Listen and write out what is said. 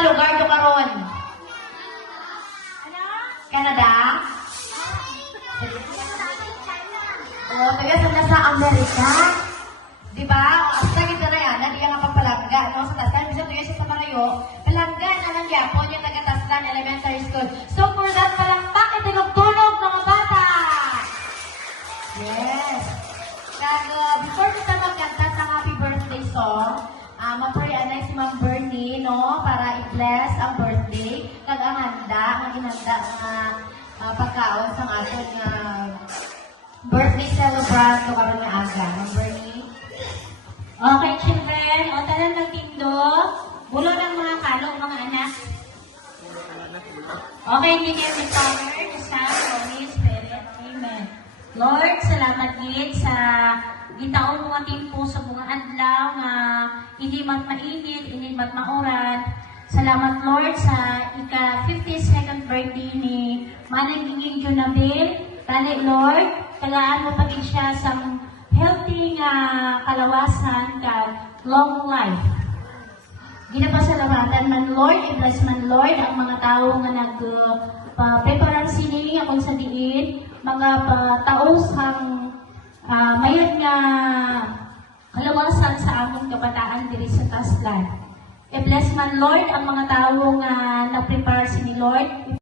nga lugar do karon? Canada? Oh, taga sa Amerika. Di ba? Basta kita na yan, hindi nga papalangga, no? Sa Taslan, bisa tayo sa Pamalayo, palangga na ng Yapon yung taga Taslan Elementary School. So, for that palangpak, ito nagtunog mga bata! Yes! Before kita magkanta sa happy birthday song, maparianay si Ma'am Bernie, no? Para i-bless ang birthday. Kag ang handa, ang inanda nga pagkaon sa ating birthday celebrant o karon nga aga. Ma'am Bernie? Okay, children. O, tanan magtindo. Bulo ng mga kalong, mga anak. Okay, in the name of the Father, the Son, the Holy Spirit. Amen. Lord, salamat gid sa gitaon mo ating puso mga adlaw nga hindi mat mainit, hindi mat mauran. Salamat Lord sa ika-52nd birthday ni Manang Ginging Junabel. Tali Lord, tagaan mo pagin siya sa healthy nga kalawasan kag long life. Ginapasalamatan man Lord, i-bless man Lord ang mga tao nga nag-preparan sini akong sa diin, mga taos ang mayad nga kalawasan sa among kabataan diri sa Taslan. I-bless man Lord ang mga tao nga nag-prepare sini Lord.